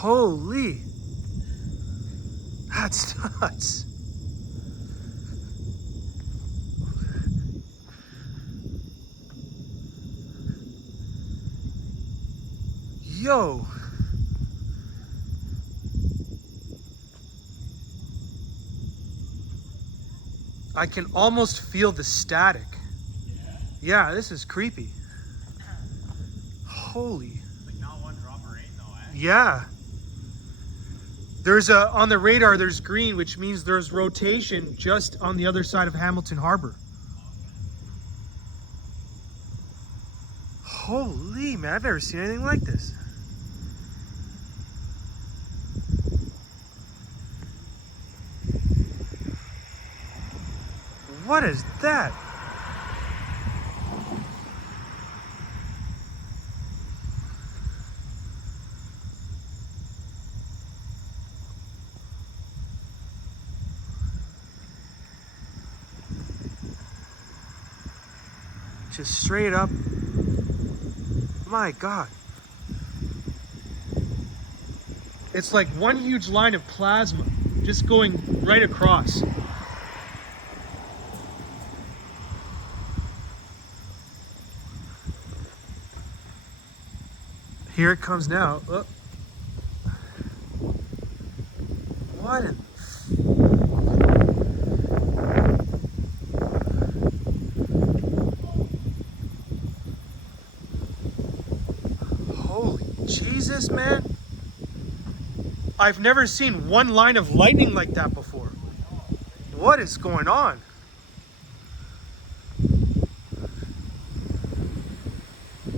Holy. That's nuts. Yo. I can almost feel the static. Yeah, this is creepy. Holy. Like not one drop of rain though, eh? Yeah. There's on the radar, there's green, which means there's rotation just on the other side of Hamilton Harbor. Holy, man, I've never seen anything like this. What is that? Just straight up. My God. It's like one huge line of plasma just going right across. Here it comes now. Oh. What in... Holy Jesus, man. I've never seen one line of lightning like that before. What is going on?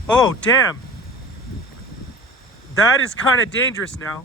Oh, damn. That is kind of dangerous now.